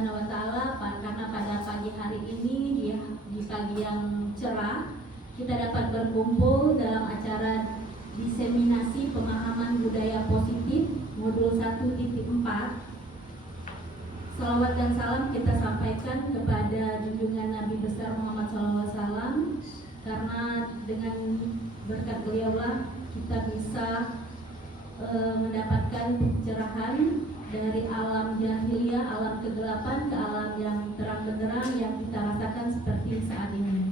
Subhanahu wa taala karena pada pagi hari ini di pagi yang cerah kita dapat berkumpul dalam acara diseminasi pemahaman budaya positif modul 1.4. Salawat dan salam kita sampaikan kepada junjungan Nabi besar Muhammad SAW, karena dengan berkat beliaulah kita bisa mendapatkan pencerahan dari alam jahiliyah, alam kegelapan ke alam yang terang benderang yang kita rasakan seperti saat ini.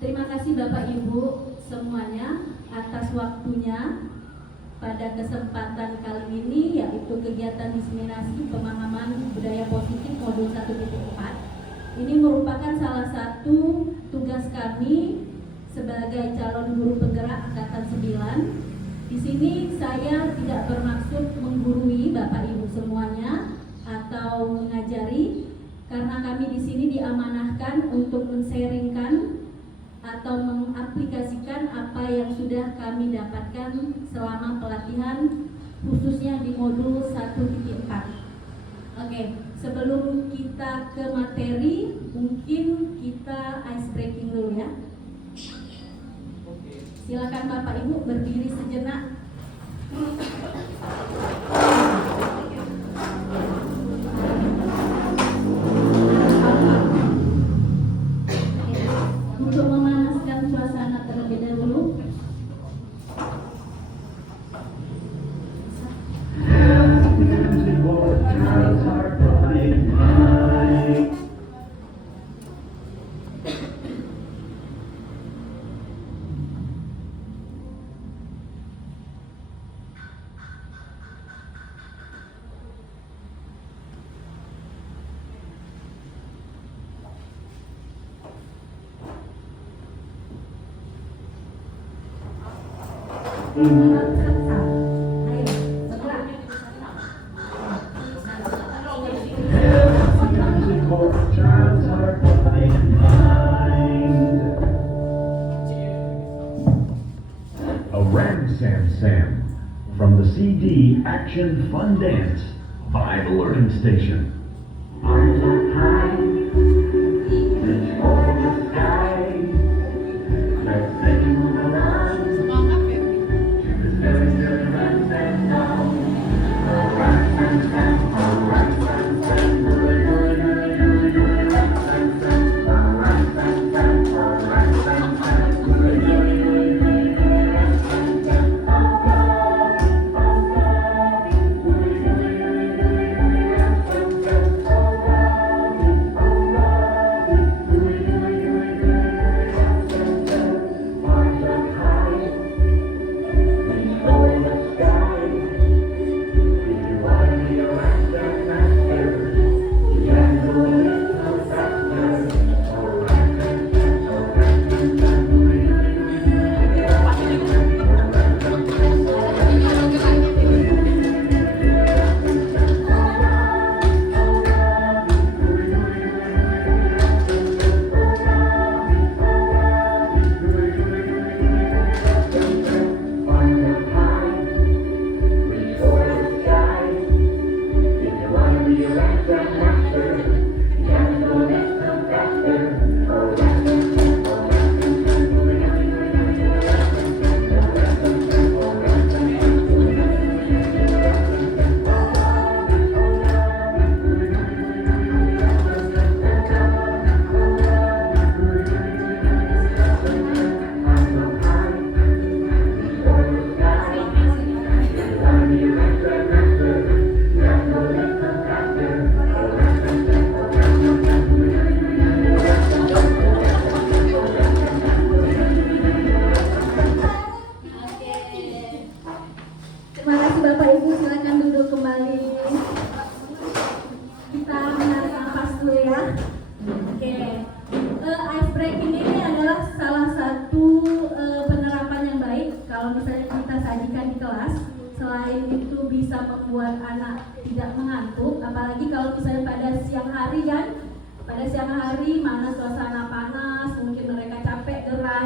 Terima kasih Bapak Ibu semuanya atas waktunya pada kesempatan kali ini, yaitu kegiatan diseminasi pemahaman budaya positif modul 1.4. Ini merupakan salah satu tugas kami sebagai calon guru penggerak angkatan 9. Di sini saya tidak bermaksud menggurui Bapak Ibu semuanya atau mengajari, karena kami di sini diamanahkan untuk men-sharingkan atau mengaplikasikan apa yang sudah kami dapatkan selama pelatihan khususnya di modul 1.4. Oke, sebelum kita ke materi, mungkin kita ice breaking dulu ya. Silakan Bapak Ibu berdiri sejenak. Untuk memanaskan suasana terlebih dahulu. Sam from the CD Action Fun Dance by the Learning Station. Arms up high, reach for the sky. Let's sing along to the very good run and song. Alright, and Sam, alright, and Sam, alright, and Sam, alright, and Sam, alright, and Sam.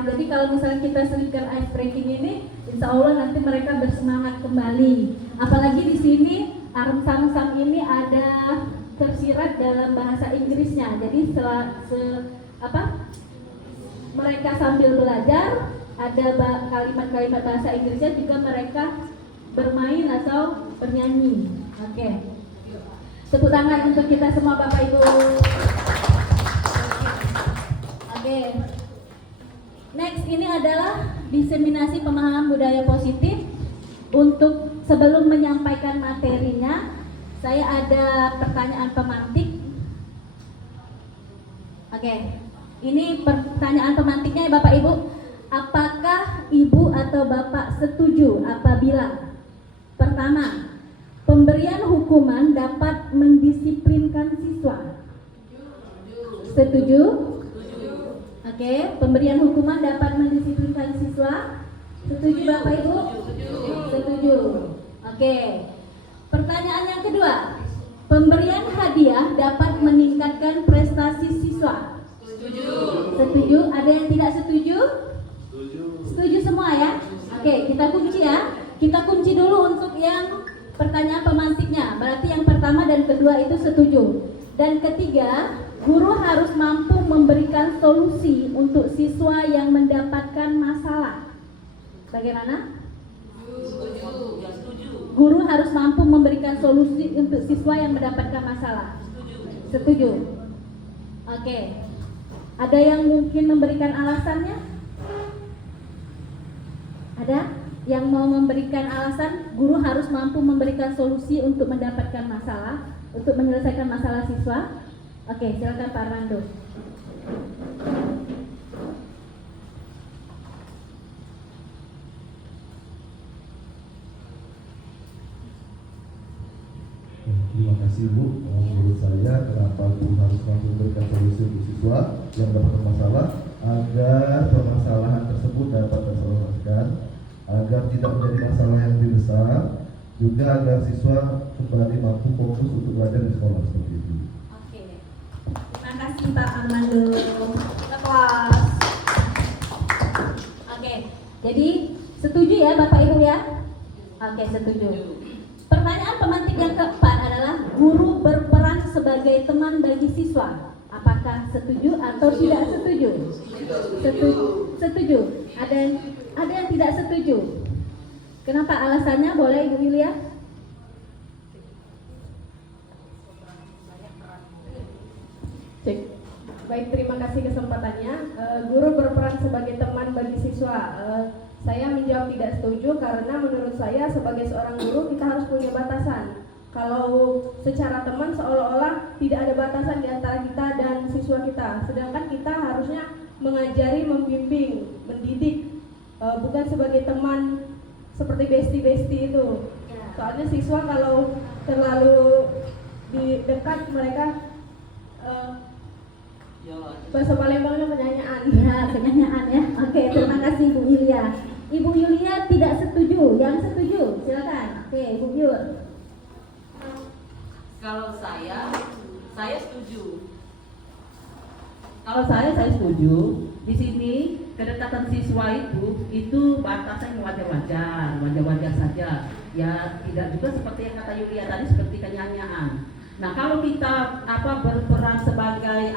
Jadi kalau misalnya kita selipkan ice breaking ini, insya Allah nanti mereka bersemangat kembali. Apalagi di sini Arum Samsam ini ada tersirat dalam bahasa Inggrisnya. Jadi mereka sambil belajar ada kalimat-kalimat bahasa Inggrisnya juga mereka bermain atau bernyanyi. Oke. Tepuk tangan untuk kita semua Bapak Ibu. Oke. Next ini adalah diseminasi pemahaman budaya positif. Untuk sebelum menyampaikan materinya, saya ada pertanyaan pemantik. Oke. Ini pertanyaan pemantiknya ya Bapak Ibu. Apakah Ibu atau Bapak setuju apabila pertama, pemberian hukuman dapat mendisiplinkan siswa? Setuju? Oke, pemberian hukuman dapat mendisiplinkan siswa? Setuju Bapak Ibu? Setuju. Oke. Pertanyaan yang kedua, pemberian hadiah dapat meningkatkan prestasi siswa? Setuju. Ada yang tidak setuju? Setuju semua ya? Oke, kita kunci ya. Kita kunci dulu untuk yang pertanyaan pemantiknya. Berarti yang pertama dan kedua itu setuju. Dan ketiga, guru harus mampu memberikan solusi untuk siswa yang mendapatkan masalah. Bagaimana? Guru harus mampu memberikan solusi untuk siswa yang mendapatkan masalah. Setuju. Oke. Ada yang mungkin memberikan alasannya? Ada yang mau memberikan alasan guru harus mampu memberikan solusi untuk mendapatkan masalah, untuk menyelesaikan masalah siswa? Oke, silakan Pak Armando. Terima kasih Bu. Menurut saya kenapa guru harus mampu memberikan solusi untuk siswa yang mendapatkan masalah agar permasalahan tersebut dapat terselesaikan, agar tidak menjadi masalah yang lebih besar, juga agar siswa kembali mampu fokus untuk belajar di sekolah seperti itu. Oke. Terima kasih Pak Armando. Kelas. Oke. Jadi setuju ya Bapak Ibu ya? Oke, setuju. Pertanyaan pemantik yang keempat adalah guru berperan sebagai teman bagi siswa. Apakah setuju atau tidak setuju? Setuju. Setuju. Ada yang tidak setuju. Kenapa alasannya? Boleh Ibu Yulia? Cek. Baik, terima kasih kesempatannya. Guru berperan sebagai teman bagi siswa. Saya menjawab tidak setuju karena menurut saya sebagai seorang guru kita harus punya batasan. Kalau secara teman seolah-olah tidak ada batasan di antara kita dan siswa kita. Sedangkan kita harusnya mengajari, membimbing, mendidik, bukan sebagai teman seperti bestie-bestie itu. Soalnya siswa kalau terlalu di dekat mereka bahasa Palembangnya penyanyaan. Ya, penyanyaan ya. Oke, terima kasih Bu Yulia. Ibu Yulia tidak setuju. Yang setuju, silakan. Oke, Ibu Yul. Kalau saya setuju. Kalau saya setuju. Di sini kedekatan siswa itu batasan wajar saja. Ya tidak juga seperti yang kata Yulia tadi seperti kenyanyaan. Nah kalau kita berperan sebagai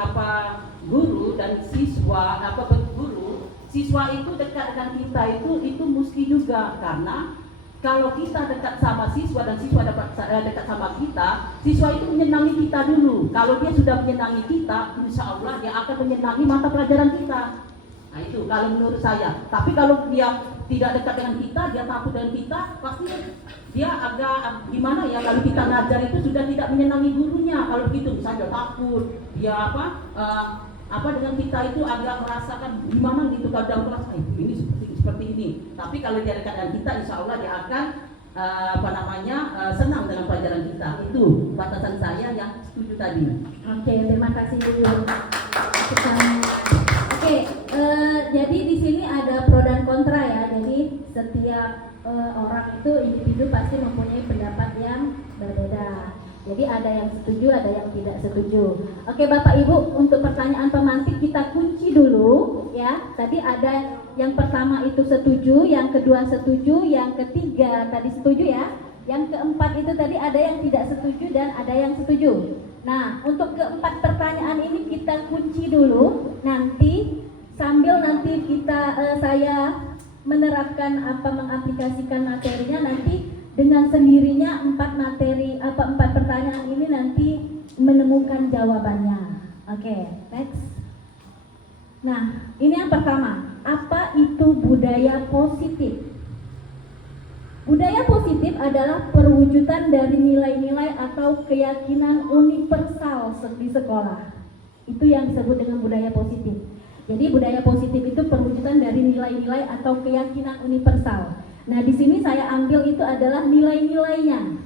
guru dan siswa berguru, siswa itu dekat dengan kita itu mesti juga, karena kalau kita dekat sama siswa dan siswa dekat sama kita, siswa itu menyenangi kita dulu. Kalau dia sudah menyenangi kita, insya Allah dia akan menyenangi mata pelajaran kita. Nah itu kalau menurut saya. Tapi kalau dia tidak dekat dengan kita, dia takut dengan kita, pasti dia agak gimana ya, kalau kita ngajar itu sudah tidak menyenangi gurunya. Kalau gitu misalnya takut, dia dengan kita itu agak merasakan gimana gitu, kadang merasa ini seperti ini. Tapi kalau dia dekat dengan kita, insya Allah dia akan senang dengan pelajaran kita. Itu batasan saya yang setuju tadi. Oke, terima kasih Bu. Oke, jadi di sini ada pro dan kontra ya. Jadi setiap orang itu individu pasti mempunyai pendapat yang berbeda. Jadi ada yang setuju, ada yang tidak setuju. Oke Bapak Ibu, untuk pertanyaan pemantik kita kunci dulu ya. Tadi ada yang pertama itu setuju, yang kedua setuju, yang ketiga tadi setuju ya. Yang keempat itu tadi ada yang tidak setuju dan ada yang setuju. Nah, untuk keempat pertanyaan ini kita kunci dulu. Nanti sambil nanti saya menerapkan mengaplikasikan materinya, nanti dengan sendirinya empat pertanyaan ini nanti menemukan jawabannya. Oke, next. Nah, ini yang pertama. Apa itu budaya positif? Budaya positif adalah perwujudan dari nilai-nilai atau keyakinan universal di sekolah. Itu yang disebut dengan budaya positif. Jadi budaya positif itu perwujudan dari nilai-nilai atau keyakinan universal. Nah, di sini saya ambil itu adalah nilai-nilainya,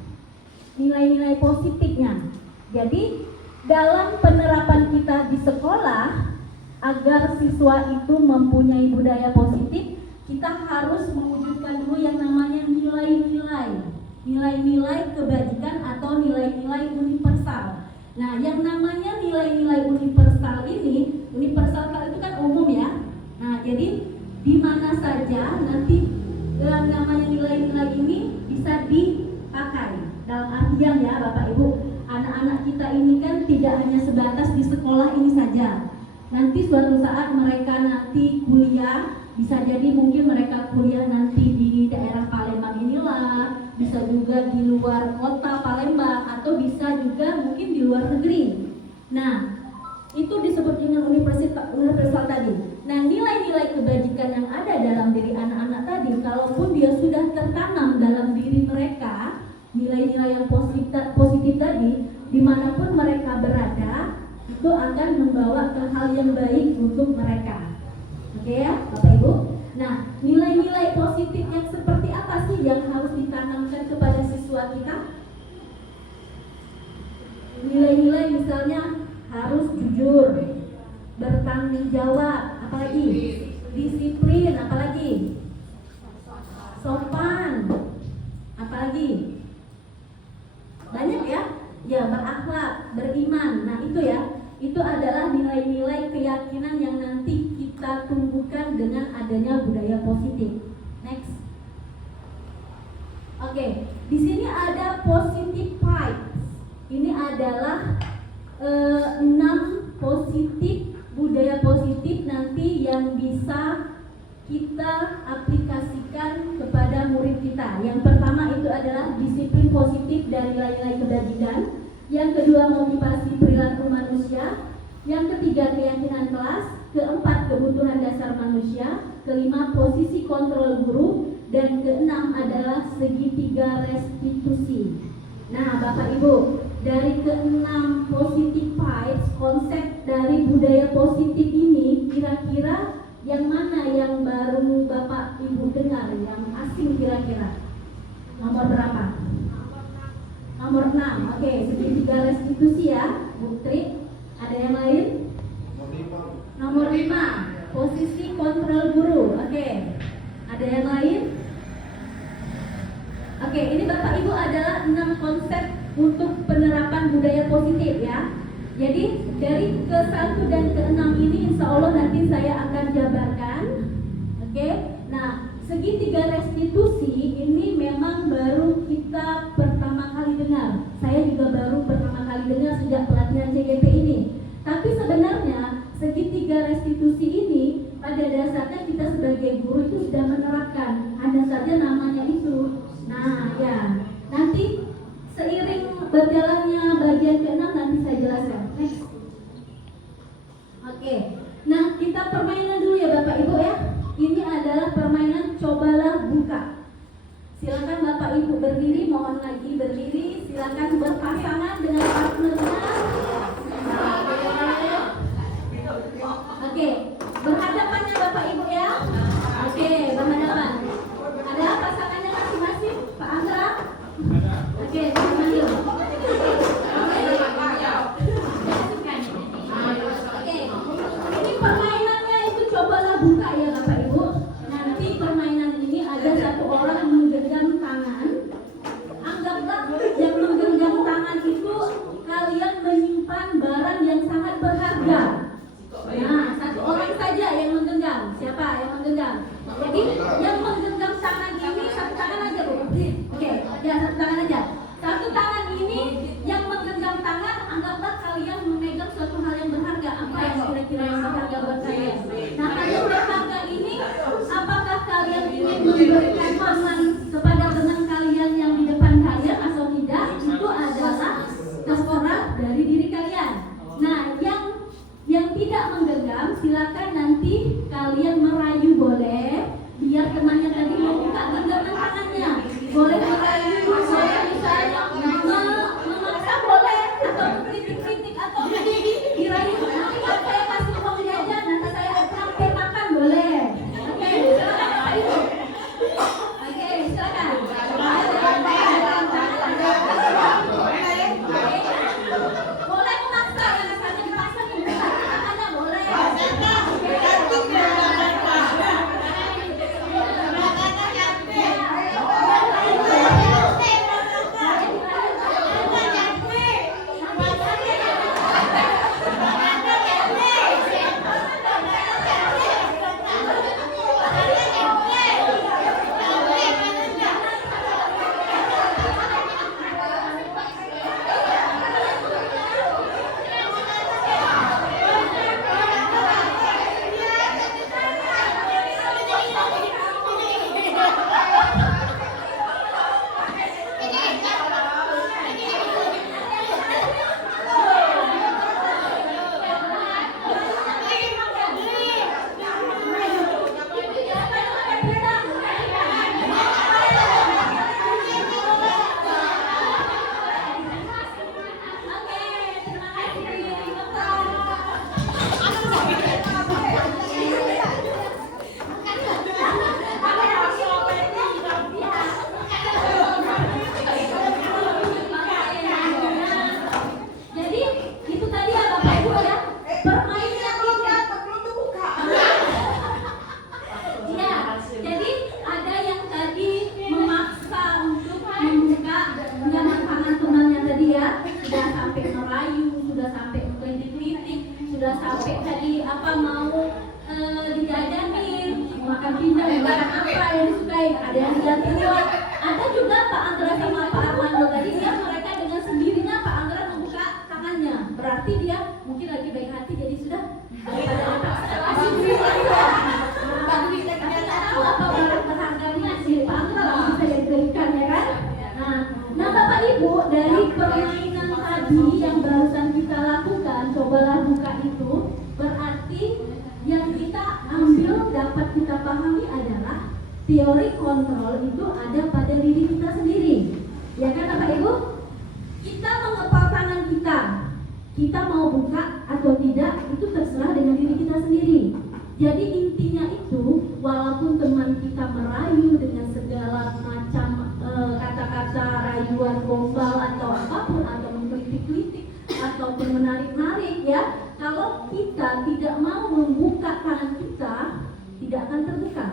nilai-nilai positifnya. Jadi dalam penerapan kita di sekolah, agar siswa itu mempunyai budaya positif, kita harus mewujudkan dulu yang namanya nilai-nilai, nilai-nilai kebajikan atau nilai-nilai universal. Nah, yang namanya nilai-nilai universal ini, universal itu kan umum ya. Nah, jadi di mana saja nanti yang namanya nilai-nilai ini bisa dipakai. Dalam artian ya Bapak Ibu, anak-anak kita ini kan tidak hanya sebatas di sekolah ini saja. Nanti suatu saat mereka nanti kuliah, bisa jadi mungkin mereka kuliah nanti di daerah Palembang inilah, bisa juga di luar kota Palembang, atau bisa juga mungkin di luar negeri. Nah, itu disebut dengan universal tadi. Nah, nilai-nilai kebajikan yang ada dalam diri anak-anak tadi, kalaupun dia sudah tertanam dalam diri mereka, nilai-nilai yang positif tadi, dimanapun mereka berada, itu akan membawa ke hal yang baik untuk mereka. Oke ya, Bapak Ibu? Nah, nilai-nilai positif yang seperti apa sih yang harus ditanamkan kepada siswa kita? Nilai-nilai misalnya harus jujur, bertanggung jawab, apalagi disiplin, apalagi sopan, apalagi banyak ya, berakhlak, beriman. Nah itu ya, itu adalah nilai-nilai keyakinan yang nanti kita tumbuhkan dengan adanya budaya positif. Next. Oke, di sini ada positive vibes. Ini adalah 6 positif, budaya positif nanti yang bisa kita aplikasikan kepada murid kita. Yang pertama itu adalah disiplin positif dan nilai-nilai kebajikan. Yang kedua, motivasi perilaku manusia. Yang ketiga, keyakinan kelas. Keempat, kebutuhan dasar manusia. Kelima, posisi kontrol guru. Dan keenam adalah segitiga restitusi. Nah, Bapak Ibu, dari keenam positive vibes, konsep dari budaya positif ini, kira-kira yang mana yang baru Bapak Ibu dengar, yang asing kira-kira? Nomor berapa? Nomor 6. Oke, segitiga restitusi ya, Bu Tri. Ada yang lain? Nomor 5. Posisi kontrol guru. Oke. Ada yang lain? Oke, ini Bapak Ibu adalah 6 konsep untuk penerapan budaya positif ya. Jadi dari ke-1 dan ke-6 ini insya Allah nanti saya akan jabarkan. Oke. Nah, segitiga restitusi ini memang baru kita pertama kali dengar. Saya juga baru pertama kali dengar sejak pelatihan CGP ini. Tapi sebenarnya segitiga restitusi ini pada dasarnya kita sebagai guru itu sudah menerapkan. Hanya saja namanya itu. Nah, ya. Nanti seiring berjalannya bagian ke-6 nanti saya jelaskan. Next. Oke. Nah, kita permainan dulu ya Bapak Ibu ya. Ini adalah permainan cobalah buka. Silakan Bapak Ibu berdiri, mohon lagi berdiri. Silakan berpasangan dengan partnernya. Oke, berhadapannya Bapak Ibu ya. Oke, berhadapan. Ada pasangannya masing-masing, Pak Andra? Oke, panggil. Oke, ini permainannya itu cobalah buka ya Bapak Ibu. Nanti permainan ini ada satu orang menggenggam tangan. Anggaplah yang menggenggam tangan itu kalian menyimpan barang yang sangat berharga. Nah, satu orang saja yang menggenggam. Siapa yang menggenggam? Jadi yang menggenggam tangan ini satu tangan aja Bu. Oke, ya satu tangan dari diri kalian. Nah, yang tidak menggenggam silakan nanti kalian merayu boleh, biar temannya tadi membuka genggaman tangannya. Boleh merayu, boleh misalnya memaksa boleh, atau kritik-kritik atau dirayu. Nanti kalau saya kasih uang jajan, nanti saya sampai makan boleh. Oke, silakan Bapak Ibu. Oke, silakan. Boleh memaksa, misalnya dipaksa membuka tangannya boleh. Jadi itu tadi ya Bapak Ibu ya, permainan ya. Jadi ada yang tadi memaksa untuk membuka genggaman tangan temannya tadi ya, sudah sampai merayu, sudah sampai mengkritik-kritik, sudah sampai tadi mau dijajanin, makan pizza, makan apa yang disukai, ada yang diganti uang. Ada juga Pak Andra sama Pak Armando tadi ya, mereka dengan sendirinya Pak Andra membuka tangannya, berarti dia mungkin lagi baik hati, jadi sudah daripada dipaksa kasih duit aja. Tapi nggak tahu apa barang berharganya si Pak Andra lah bisa diberikan ya kan. Nah Bapak Ibu, dari permainan tadi yang barusan kita lakukan, cobalah buka itu, berarti yang kita ambil dapat kita pahami adalah teori kontrol itu ada pada diri kita sendiri. Ya kan Bapak Ibu? Kita mengepal tangan kita mau buka atau tidak itu terserah dengan diri kita sendiri. Jadi intinya itu, walaupun teman kita merayu dengan segala macam kata-kata rayuan gombal atau apapun, atau mengkritik-kritik ataupun menarik-narik ya, kalau kita tidak mau membuka tangan kita, tidak akan terbuka.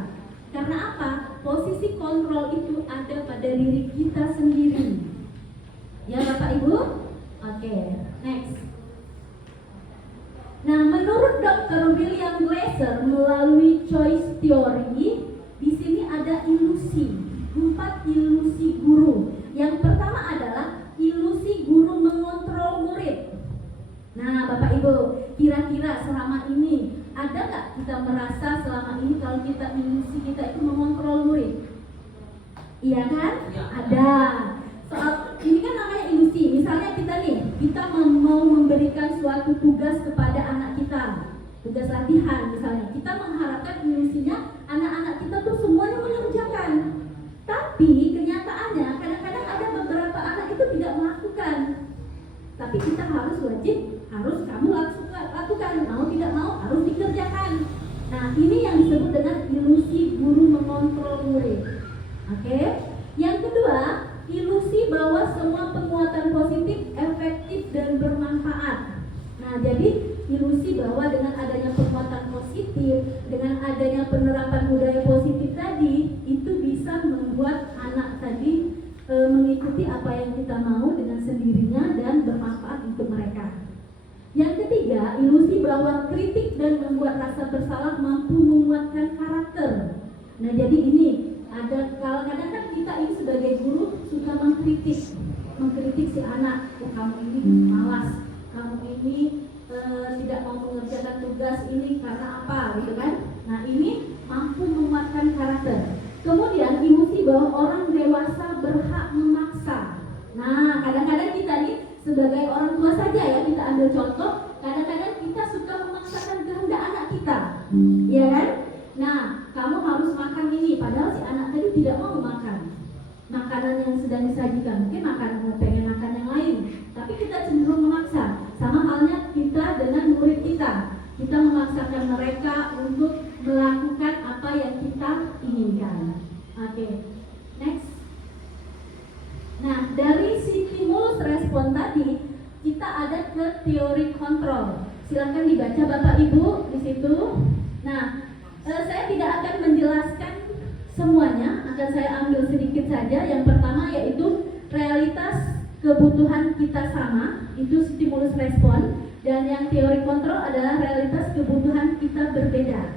Karena apa? Posisi kontrol itu ada pada diri kita sendiri. Ya Bapak Ibu? Oke, next. Nah, menurut Dr. William Glasser melalui choice theory, di sini ada ilusi, 4 ilusi guru. Yang pertama adalah ilusi guru mengontrol murid. Nah, Bapak Ibu, kira-kira selama ini ada nggak kita merasa selama ini kalau kita ilusi kita itu mengontrol murid? Iya kan? Ya. Ada. Soal ini kan namanya ilusi. Misalnya kita mau memberikan suatu tugas kepada anak kita, tugas latihan misalnya. Kita mengharapkan ilusinya anak-anak kita tuh semuanya mengerjakan. Tapi kenyataannya kadang-kadang ada beberapa anak itu tidak melakukan. Tapi kita harus kamu lakukan, mau tidak mau harus dikerjakan. Nah, ini yang disebut dengan ilusi guru mengontrol murid. Oke. Yang kedua, ilusi bahwa semua penguatan positif efektif dan bermanfaat. Nah, jadi ilusi bahwa dengan adanya penguatan positif, dengan adanya penerapan budaya positif tadi, itu bisa membuat anak tadi mengikuti apa yang kita mau dengan sendirinya dan bermanfaat untuk mereka. Yang ketiga, ilusi bahwa kritik dan membuat rasa bersalah mampu menguatkan karakter. Nah, jadi ini ada kadang-kadang kan kita ini sebagai guru suka mengkritik si anak, kamu ini malas, kamu ini tidak mau mengerjakan tugas ini karena apa, gitu kan? Nah, ini mampu menguatkan karakter. Kemudian ilusi bahwa orang dewasa berhak memaksa. Nah, kadang-kadang kita nih sebagai sebagai orang tua saja ya, kita ambil contoh, kadang-kadang kita suka memaksakan kehendak anak kita, ya kan? Nah, kamu harus makan ini, padahal si anak tadi tidak mau makan makanan yang sedang disajikan, mungkin pengen makan yang lain, tapi kita cenderung memaksa. Sama halnya kita dengan murid kita memaksakan mereka untuk melakukan apa yang kita inginkan. Oke, next. Nah, dari stimulus respon tadi kita ada ke teori kontrol. Silakan dibaca Bapak Ibu di situ. Nah, saya tidak akan menjelaskan semuanya, akan saya ambil sedikit saja. Yang pertama yaitu realitas kebutuhan kita sama, itu stimulus respon, dan yang teori kontrol adalah realitas kebutuhan kita berbeda.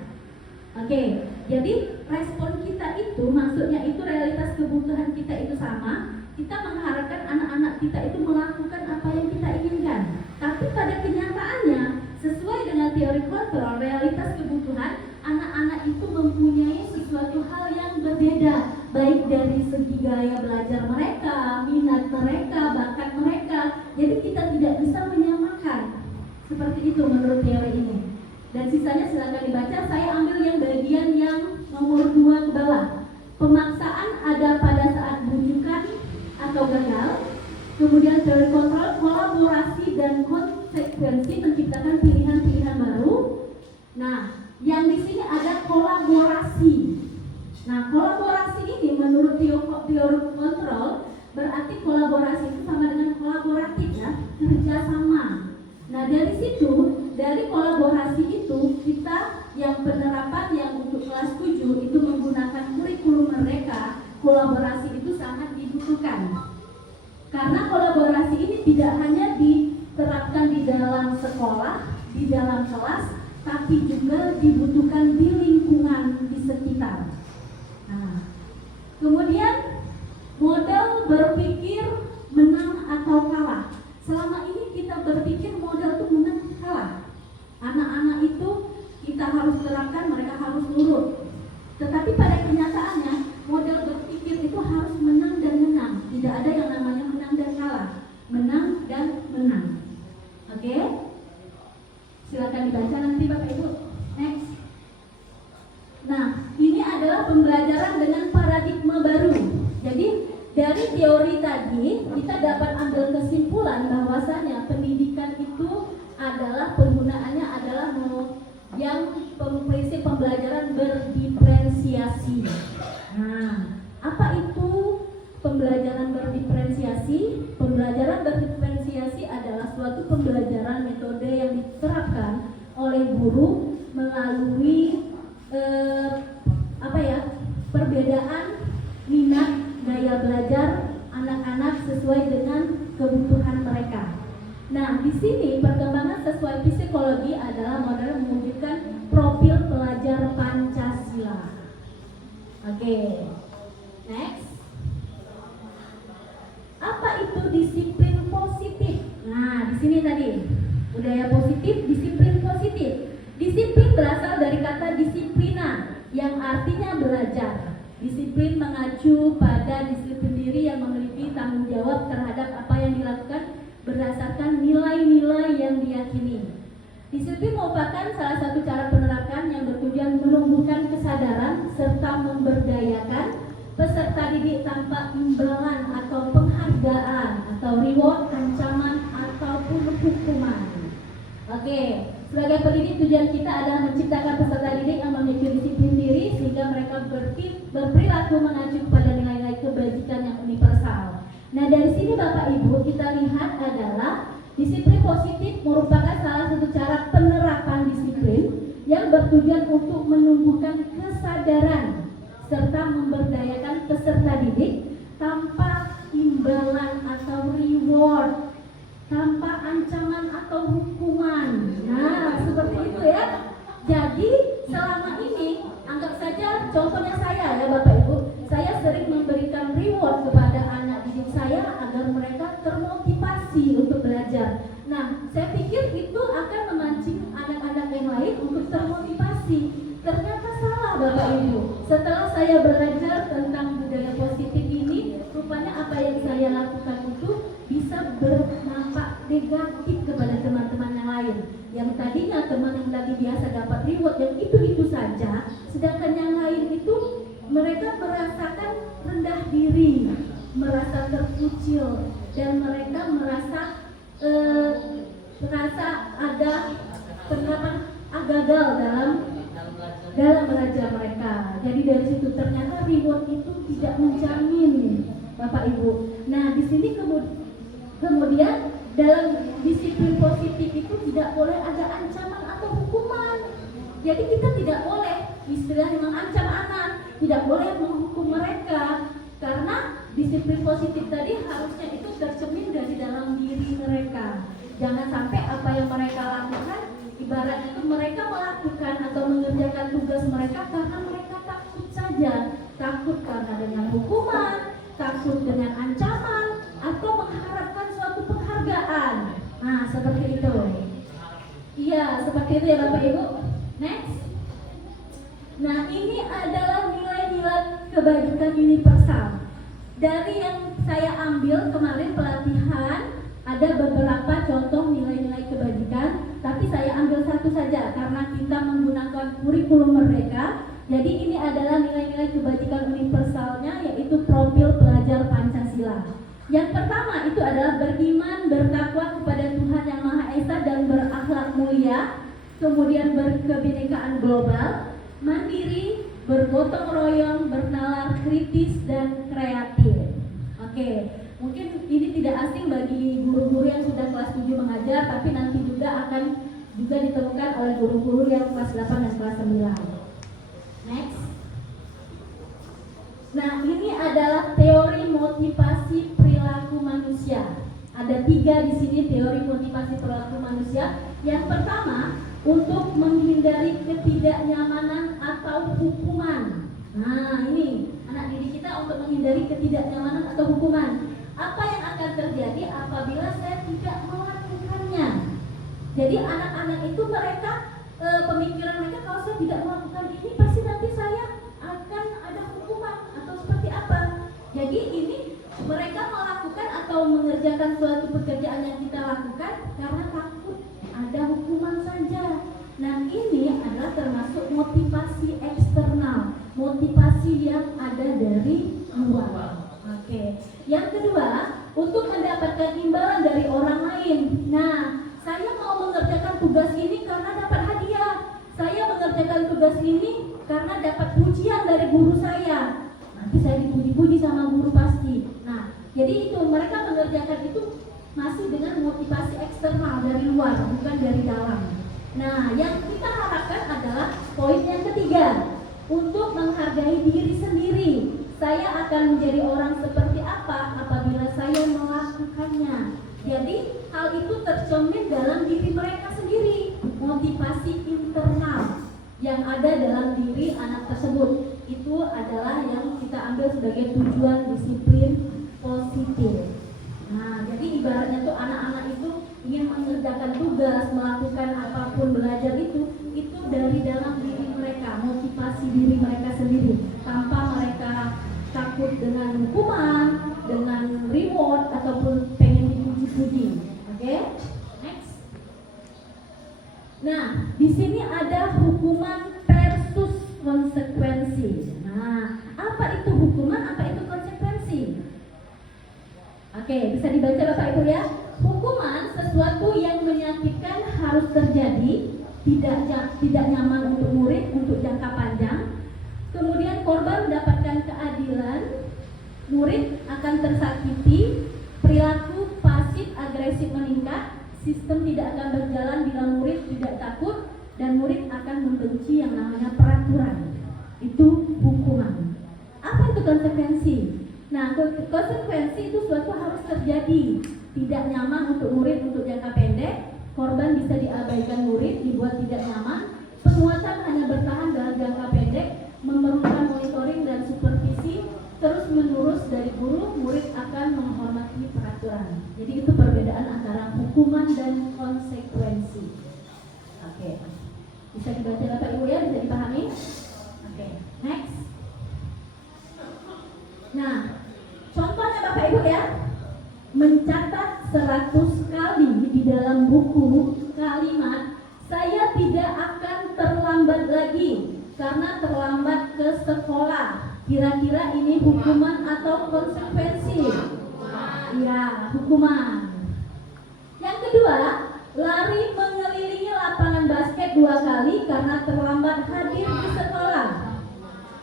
Oke, jadi respon kita itu maksudnya itu realitas kebutuhan kita itu sama. Kita mengharapkan anak-anak kita itu melakukan apa yang kita inginkan. Tapi pada kenyataannya, sesuai dengan teori kontrol, realitas kebutuhan, anak-anak itu mempunyai sesuatu hal yang berbeda, baik dari segi gaya belajar mereka, minat mereka, bakat mereka. Jadi kita tidak bisa menyamakan. Seperti itu menurut teori ini. Dan sisanya silakan dibaca. Saya ambil yang bagian yang nomor 2 ke bawah. Pemaksaan ada pada saat bujukan atau gagal. Kemudian teori kontrol, kolaborasi dan konsekuensi menciptakan pilihan-pilihan baru. Nah, yang di sini ada kolaborasi. Nah, kolaborasi ini menurut teori kontrol berarti kolaborasi itu sama dengan kolaboratif ya, kerjasama. Nah, dari situ, dari kolaborasi itu kita yang penerapan yang untuk kelas 7 itu menggunakan kurikulum mereka, kolaborasi itu sangat dibutuhkan. Karena kolaborasi ini tidak hanya diterapkan di dalam sekolah, di dalam kelas, tapi juga dibutuhkan di lingkungan di sekitar. Nah, kemudian model berpikir menang atau kalah. Selama ini kita berpikir model itu menang kalah. Anak-anak itu kita harus terapkan, mereka harus nurut. Tetapi pada kenyataannya model berpikir itu harus menang dan menang. Tidak ada yang namanya menang dan kalah. Menang dan menang. Oke? Silakan dibaca nanti Bapak Ibu. Next. Nah, ini adalah pembelajaran dengan paradigma baru. Jadi dari teori tadi kita dapat ambil kesimpulan bahwasanya pendidikan itu adalah penggunaannya adalah yang prinsip pembelajaran berdiferensiasi. Nah, apa itu pembelajaran berdiferensiasi? Pembelajaran berdiferensiasi adalah suatu pembelajaran metode yang diterapkan oleh guru melalui perbedaan minat gaya belajar anak-anak sesuai dengan kebutuhan mereka. Nah, di sini perkembangan sesuai psikologi adalah model mewujudkan profil pelajar Pancasila. Oke, next. Apa itu disiplin positif? Nah, di sini tadi budaya positif, disiplin positif. Disiplin berasal dari kata disiplina yang artinya belajar. Disiplin mengacu pada disiplin diri yang memiliki tanggung jawab terhadap apa yang dilakukan berdasarkan nilai-nilai yang diyakini. Disiplin merupakan salah satu cara penerapan yang bertujuan menumbuhkan kesadaran serta memberdayakan peserta didik tanpa imbalan atau penghargaan atau reward, ancaman ataupun hukuman. Oke, sebagai pendidik tujuan kita adalah menciptakan peserta didik yang memiliki disiplin diri sehingga mereka berperilaku mengacu pada nilai-nilai kebajikan yang universal. Nah, dari sini Bapak Ibu kita lihat adalah disiplin positif merupakan salah satu cara penerapan disiplin yang bertujuan untuk menumbuhkan kesadaran serta memberdayakan peserta didik tanpa imbalan atau reward, tanpa ancaman atau hukuman. Nah, seperti itu ya. Jadi selama ini anggap saja contohnya saya ya Bapak Ibu, saya sering memberikan reward kepada anak didik saya agar mereka termotivasi untuk belajar. Nah, saya pikir itu akan memancing anak-anak yang lain untuk termotivasi. Ternyata salah Bapak Ibu. Setelah saya belajar tentang budaya positif ini, rupanya apa yang saya lakukan itu bisa berdampak teman yang tadi biasa dapat reward yang itu saja, sedangkan yang lain itu mereka merasakan rendah diri, merasa terkucil, dan mereka merasa ada penerapan gagal dalam belajar mereka. Jadi dari situ ternyata reward itu tidak menjamin, Bapak Ibu. Nah, di sini kemudian dalam disiplin positif itu tidak boleh ada ancaman atau hukuman. Jadi kita tidak boleh istilahnya mengancam anak, tidak boleh menghukum mereka, karena disiplin positif tadi harusnya itu tercermin dari dalam diri mereka. Jangan sampai apa yang mereka lakukan, ibarat itu mereka melakukan atau mengerjakan tugas mereka karena mereka takut saja, takut karena dengan hukuman, takut dengan ancaman, atau mengharapkan suatu penghargaan. Nah, seperti itu. Iya, seperti itu ya Bapak Ibu. Next. Nah, ini adalah nilai-nilai kebajikan universal. Dari yang saya ambil kemarin pelatihan, ada beberapa contoh nilai-nilai kebajikan, tapi saya ambil satu saja karena kita menggunakan kurikulum Merdeka. Jadi ini adalah nilai-nilai kebajikan universalnya, yaitu profil pelajar Pancasila. Yang pertama itu adalah beriman, bertakwa kepada Tuhan Yang Maha Esa dan berakhlak mulia, kemudian berkebinekaan global, mandiri, bergotong royong, bernalar kritis dan kreatif. Oke, mungkin ini tidak asing bagi guru-guru yang sudah kelas 7 mengajar, tapi nanti juga akan ditemukan oleh guru-guru yang kelas 8 dan kelas 9. Next. Nah, ini adalah teori motivasi perilaku manusia. Ada 3 di sini teori motivasi perilaku manusia. Yang pertama, untuk menghindari ketidaknyamanan atau hukuman. Nah, ini anak didik kita untuk menghindari ketidaknyamanan atau hukuman. Apa yang akan terjadi apabila saya tidak melakukannya? Jadi anak-anak itu mereka pemikiran mereka, kalau saya tidak melakukan ini pasti nanti saya akan ada hukuman atau seperti apa. Jadi ini mereka melakukan atau mengerjakan suatu pekerjaan yang kita lakukan karena takut ada hukuman saja. Nah, ini adalah termasuk motivasi eksternal, motivasi yang ada dari luar. Oke. Yang kedua, untuk mendapatkan imbalan dari orang lain. Nah, saya mau mengerjakan tugas ini karena dapat hadiah. Saya mengerjakan tugas ini karena dapat pujian dari guru saya. Nanti saya dipuji-puji sama guru pasti. Nah, jadi itu mereka mengerjakan itu masih dengan motivasi eksternal dari luar, bukan dari dalam. Nah, yang kita harapkan adalah poin yang ketiga, untuk menghargai diri sendiri. Saya akan menjadi orang seperti apa apabila saya melakukannya. Jadi hal itu tercermin dalam diri mereka sendiri, motivasi internal yang ada dalam diri anak tersebut. Itu adalah yang kita ambil sebagai tujuan disiplin positif. Nah, jadi ibaratnya tuh anak-anak itu ingin mengerjakan tugas, melakukan apapun, belajar itu dari dalam diri mereka, motivasi diri mereka sendiri, tanpa mereka takut dengan hukuman, dengan reward ataupun pengen dipuji-puji. Oke? Next. Nah, di sini ada hukuman versus konsekuensi. Nah, apa itu hukuman, apa itu konsekuensi? Oke, bisa dibaca Bapak Ibu ya. Hukuman sesuatu yang menyakitkan harus terjadi, tidak nyaman untuk murid untuk jangka panjang. Kemudian korban mendapatkan keadilan, murid akan tersakiti, perilaku pasif agresif meningkat, sistem tidak akan berjalan bila murid tidak takut, dan murid akan membenci yang namanya peraturan. Itu hukuman. Apa itu konsekuensi? Nah, konsekuensi itu suatu harus terjadi. Tidak nyaman untuk murid untuk jangka pendek, korban bisa diabaikan murid, dibuat tidak nyaman, penguatan hanya bertahan dalam jangka pendek, memerlukan monitoring dan supervisi terus menerus dari guru, murid akan menghormati peraturan. Jadi itu perbedaan antara hukuman dan konsekuensi. Oke. Bisa dibaca Bapak Ibu ya, bisa dipahami? Oke, next. Nah, contohnya Bapak Ibu ya, mencatat 100 kali di dalam buku kalimat saya tidak terlambat ke sekolah. Kira-kira ini hukuman atau konsekuensi? Ya, hukuman. Yang kedua, lari mengelilingi lapangan basket 2 kali karena terlambat hadir di sekolah.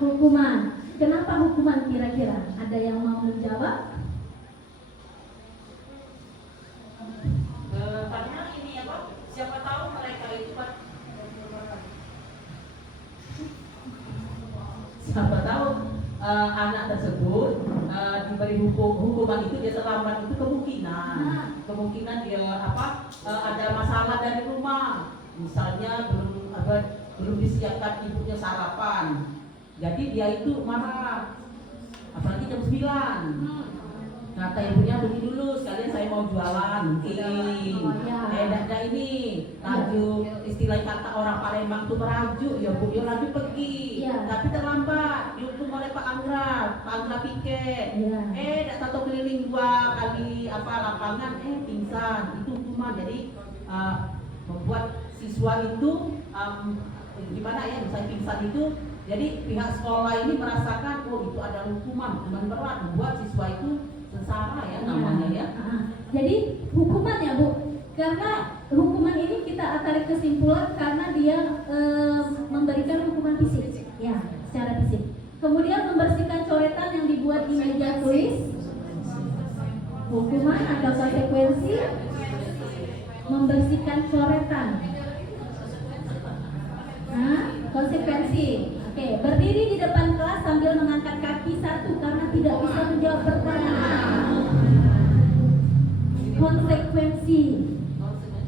Hukuman. Kenapa hukuman kira-kira? Ada yang mau menjawab? Karena ini apa? Siapa tahu mereka itu kan, siapa tahu anak tersebut diberi hukuman itu dia terlambat itu kemungkinan dia ada masalah dari rumah, misalnya belum disiapkan ibunya sarapan, jadi dia itu marah, apalagi jam 9. Kata ibunya, begini dulu, sekalian saya mau jualan mungkin. Ini laju, istilah kata orang Palembang tuh merajuk, ya Bu, ya laju pergi. Tapi terlambat, dihukum oleh Pak Anggra piket. Tak tahu keliling 2 kali lapangan, pingsan. Itu hukuman. Jadi membuat siswa itu gimana ya, misalnya pingsan itu. Jadi pihak sekolah ini merasakan, oh itu ada hukuman berat, membuat siswa itu sengsara ya namanya ya. Jadi hukuman ya Bu, karena hukuman ini kita tarik kesimpulan karena dia memberikan hukuman fisik, ya secara fisik. Kemudian membersihkan coretan yang dibuat di meja tulis, hukuman atau konsekuensi membersihkan coretan. Konsekuensi. Oke, berdiri di depan kelas sambil mengangkat kaki 1 karena tidak bisa menjawab pertanyaan. Konsekuensi.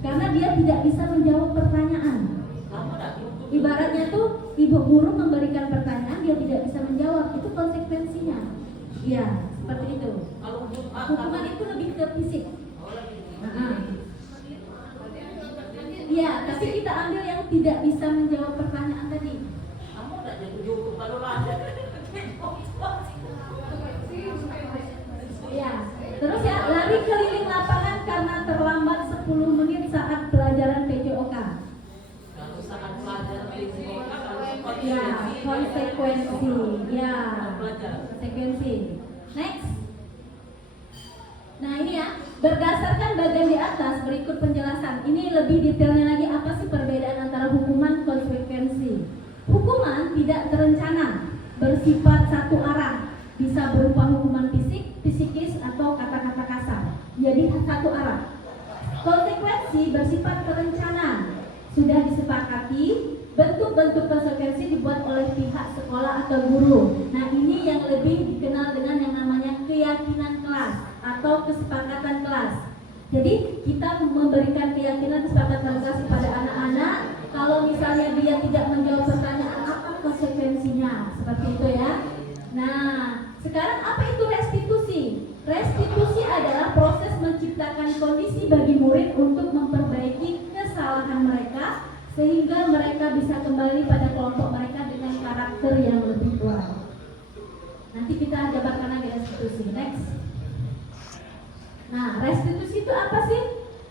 Karena dia tidak bisa menjawab pertanyaan. Ibaratnya tuh ibu guru memberikan pertanyaan, dia tidak bisa menjawab, itu konsekuensinya. Iya, seperti itu. Hukuman itu lebih ke fisik. Iya, tapi kita ambil yang tidak bisa menjawab pertanyaan tadi. Ya, terus ya, lari keliling lapangan karena terlambat 10 menit saat pelajaran PJOK. Ya, konsekuensi. Ya, konsekuensi. Next. Nah ini ya, berdasarkan bagian di atas berikut penjelasan. Ini lebih detailnya lagi, apa sih perbedaan antara hukuman konsekuensi. Hukuman tidak terencana, bersifat satu arah, bisa berupa hukuman fisik, psikis, atau kata-kata kasar. Jadi satu arah. Konsekuensi bersifat terencana, sudah disepakati, bentuk-bentuk konsekuensi dibuat oleh pihak sekolah atau guru. Nah ini yang lebih dikenal dengan yang namanya keyakinan kelas atau kesepakatan kelas. Jadi kita memberikan keyakinan kesepakatan kelas kepada anak-anak. Kalau misalnya dia tidak menjawab pertanyaan, apa konsekuensinya? Seperti itu ya. Nah, sekarang apa itu restitusi? Restitusi adalah proses menciptakan kondisi bagi murid untuk memperbaiki kesalahan mereka sehingga mereka bisa kembali pada kelompok mereka dengan karakter yang lebih kuat. Nanti kita jabarkan lagi restitusi. Next. Nah, restitusi itu apa sih?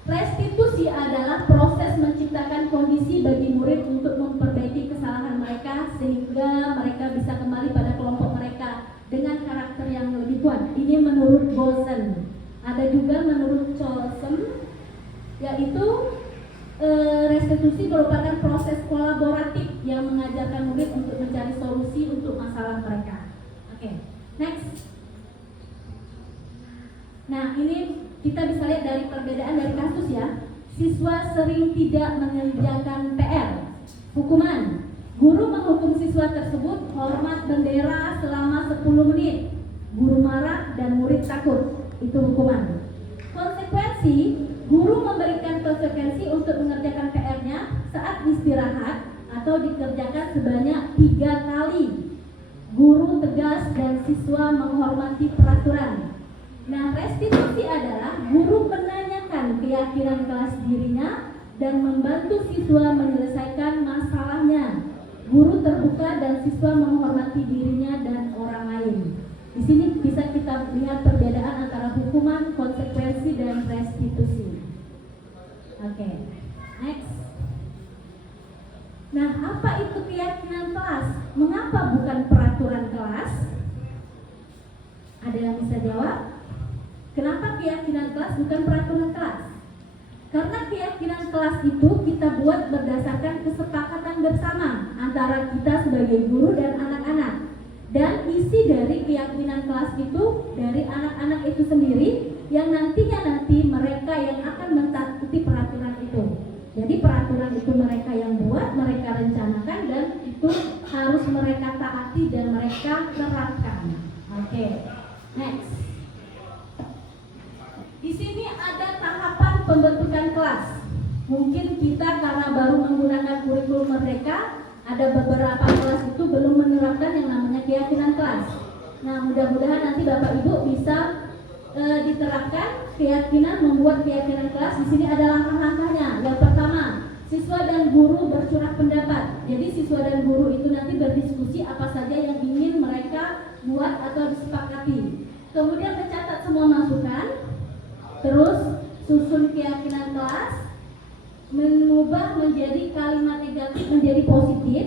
Restitusi adalah proses menciptakan kondisi bagi murid untuk memperbaiki kesalahan mereka sehingga mereka bisa kembali pada kelompok mereka dengan karakter yang lebih kuat. Ini menurut Bosen. Ada juga menurut Cholson, yaitu restitusi merupakan proses kolaboratif yang mengajarkan murid untuk mencari solusi untuk masalah mereka. Oke, next. Nah, ini kita bisa lihat dari perbedaan dari kasus ya. Siswa sering tidak mengerjakan PR. Hukuman. Guru menghukum siswa tersebut hormat bendera selama 10 menit. Guru marah dan murid takut. Itu hukuman. Konsekuensi, guru memberikan konsekuensi untuk mengerjakan PR-nya saat istirahat atau dikerjakan sebanyak 3 kali. Guru tegas dan siswa menghormati peraturan. Nah, restitusi adalah guru menanyakan keyakinan kelas dirinya dan membantu siswa menyelesaikan masalahnya. Guru terbuka dan siswa menghormati dirinya dan orang lain. Di sini bisa kita lihat perbedaan antara hukuman, konsekuensi, dan restitusi. Oke, next. Nah, apa itu keyakinan kelas? Mengapa bukan peraturan kelas? Ada yang bisa jawab? Kenapa keyakinan kelas bukan peraturan kelas? Karena keyakinan kelas itu kita buat berdasarkan kesepakatan bersama antara kita sebagai guru dan anak-anak. Dan isi dari keyakinan kelas itu dari anak-anak itu sendiri yang nanti mereka yang akan mentaati peraturan itu. Jadi peraturan itu mereka yang buat, mereka rencanakan, dan itu harus mereka taati dan mereka terapkan. Oke, next. Di sini ada tahapan pembentukan kelas. Mungkin kita karena baru menggunakan kurikulum Merdeka, ada beberapa kelas itu belum menerapkan yang namanya keyakinan kelas. Nah, mudah-mudahan nanti Bapak Ibu bisa diterapkan keyakinan, membuat keyakinan kelas. Di sini ada langkah-langkahnya. Yang pertama, siswa dan guru bercurah pendapat. Jadi siswa dan guru itu nanti berdiskusi apa saja yang ingin mereka buat atau disepakati. Kemudian mencatat semua masukan. Terus susun keyakinan kelas, mengubah menjadi kalimat negatif menjadi positif,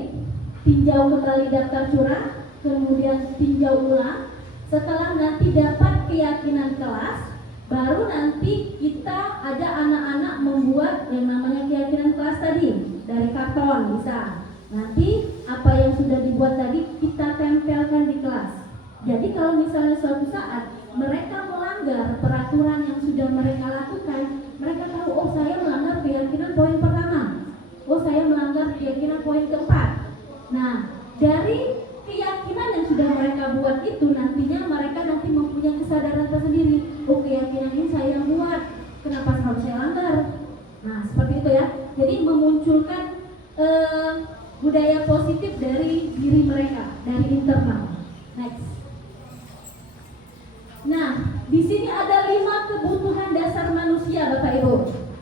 tinjau kembali daftar curah, kemudian tinjau ulang. Setelah nanti dapat keyakinan kelas, baru nanti kita ada anak-anak membuat yang namanya keyakinan kelas tadi dari karton bisa. Nanti apa yang sudah dibuat tadi kita tempelkan di kelas. Jadi kalau misalnya suatu saat mereka melanggar peraturan yang sudah mereka lakukan, mereka tahu, oh saya melanggar keyakinan poin pertama, oh saya melanggar keyakinan poin keempat. Nah, dari keyakinan yang sudah mereka buat itu nantinya mereka nanti mempunyai kesadaran tersendiri. Oh, keyakinan ini saya yang buat, kenapa harus saya langgar? Nah, seperti itu ya. Jadi memunculkan budaya positif dari diri mereka, dari internal. Next. Nah, di sini ada 5 kebutuhan dasar manusia, Bapak Ibu.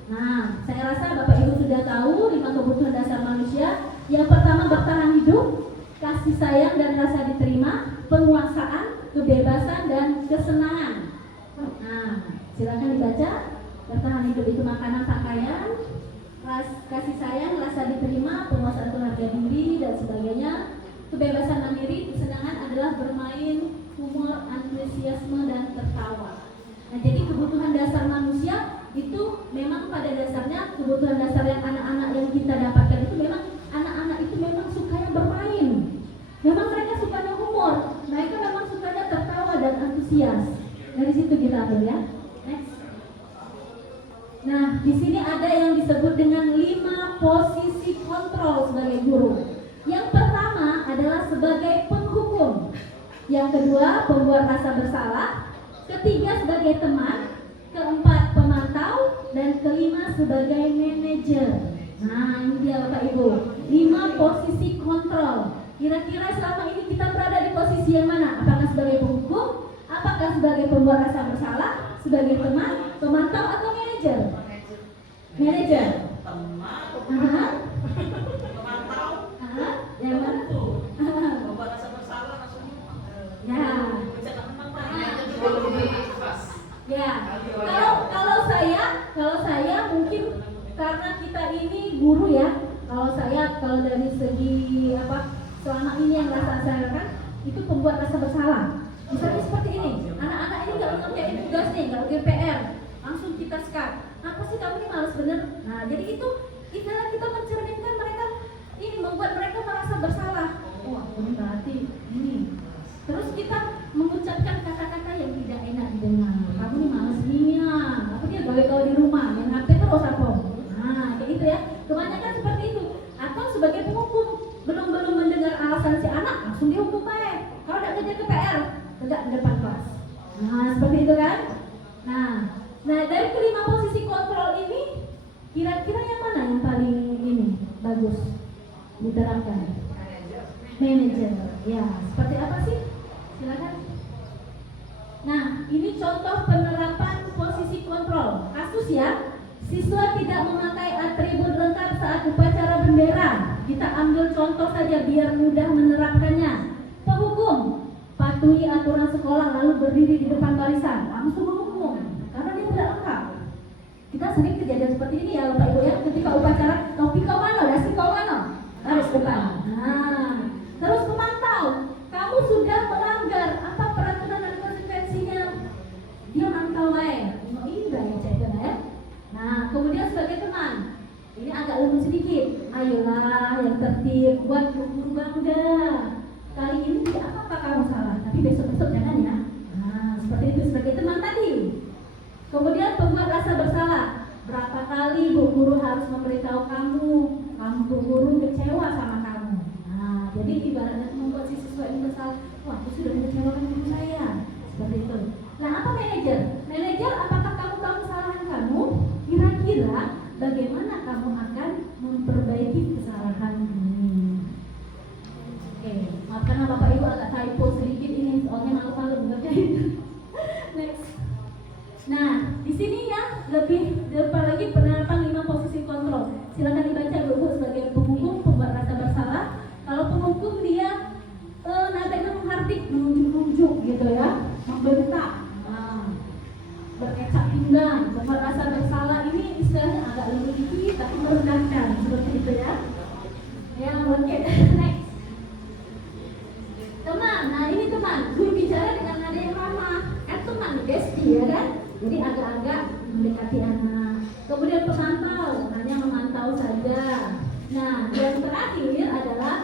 Nah, saya rasa Bapak Ibu sudah tahu 5 kebutuhan dasar manusia. Yang pertama bertahan hidup, kasih sayang dan rasa diterima, penguasaan, kebebasan dan kesenangan. Nah, silakan dibaca. Bertahan hidup itu makanan, pakaian, kasih sayang, rasa diterima, penguasaan itu harga diri dan sebagainya. Kebebasan mandiri, kesenangan adalah bermain, humor, antusiasme dan tertawa. Nah, jadi kebutuhan dasar manusia itu memang pada dasarnya kebutuhan dasar yang anak-anak yang kita dapatkan itu memang anak-anak itu memang sukanya bermain. Memang mereka sukanya humor, mereka memang sukanya tertawa dan antusias. Dari situ kita ambil ya. Next. Nah, di sini ada yang disebut dengan 5 posisi kontrol sebagai guru. Yang pertama adalah sebagai penghukum. Yang kedua, pembuat rasa bersalah. Ketiga, sebagai teman. Keempat, pemantau. Dan kelima, sebagai manajer. Nah, ini dia Bapak Ibu, 5 posisi kontrol. Kira-kira selama ini kita berada di posisi yang mana? Apakah sebagai penghukum? Apakah sebagai pembuat rasa bersalah? Sebagai teman, pemantau, atau manajer? Manajer. Teman, pemantau, Yang mana? membuat rasa bersalah langsung. Ya. Mencetak menang Pak. Ya. Kalau saya mungkin karena kita ini guru ya. Kalau dari segi selama ini yang saya lakukan itu pembuat rasa bersalah. Misalnya seperti ini, anak-anak ini nggak ngerjain tugas nih, nggak ngerjain PR, langsung kita skat. Apa sih kamu ini malas bener? Nah, jadi itu istilah kita mencerminkan mereka ini membuat mereka merasa bersalah. Wah, ini berarti ini. Terus kita mengucapkan kata-kata yang tidak enak didengar. Kamu ini malas nian. Apa dia gawe-gawe di rumah, main HP terus apa? Nah, kayak gitu ya. Kebanyakan seperti itu. Atau sebagai penghukum, belum mendengar alasan si anak, langsung dihukum aja. Kalau tidak kerja ke PR, tegak di depan kelas. Nah, seperti itu kan? Nah, dari kelima posisi kontrol ini, kira-kira yang mana yang paling ini bagus diterapkan? Manajer. Ya, seperti apa sih? Silakan. Nah, ini contoh penerapan posisi kontrol. Kasus ya, siswa tidak memakai atribut lengkap saat upacara bendera. Kita ambil contoh saja biar mudah menerapkannya. Penghukum, patuhi aturan sekolah lalu berdiri di depan barisan, langsung menghukum karena dia tidak lengkap. Kita sering kejadian seperti ini ya Bapak Ibu ya, ketika upacara topi kau mana, dasi kau mana, harus ayolah yang tertib, buat guru bangga. Kali ini tidak apa-apa kamu salah, tapi besok-besok jangan ya. Nah, seperti itu sebagai teman tadi. Kemudian pembuat rasa bersalah. Berapa kali bu guru harus memberitahu kamu bu guru kecewa sama kamu. Nah, jadi ibaratnya membuat si siswa ini bersalah. Wah, aku sudah mengecewakan guru saya. Seperti itu. Nah, apa manajer? Manajer, apakah kamu tahu kesalahan kamu? Kira-kira bagaimana kamu akan memperbaiki kesalahan ini? Oke, maafkan Bapak Ibu agak typo sedikit ini, soalnya malu-malu baca itu. Next. Nah, di sini ya lebih depan lagi penerapan 5 posisi kontrol. Silakan dibaca Bu sebagai penghukum, pembuat rasa bersalah. Kalau penghukum dia nadanya menghardik, menunjuk-nunjuk gitu ya, membentak, berkecak pinggang. Pembuat rasa bersalah ini istilahnya agak lebih tinggi tapi merendahkan, seperti itu ya. Yang oke, next. Teman, nah ini teman, guru bicara dengan nada yang ramah. Kan teman, bestie ya kan? Jadi agak-agak mendekati anak. Kemudian pemantau, hanya memantau saja. Nah, yang terakhir adalah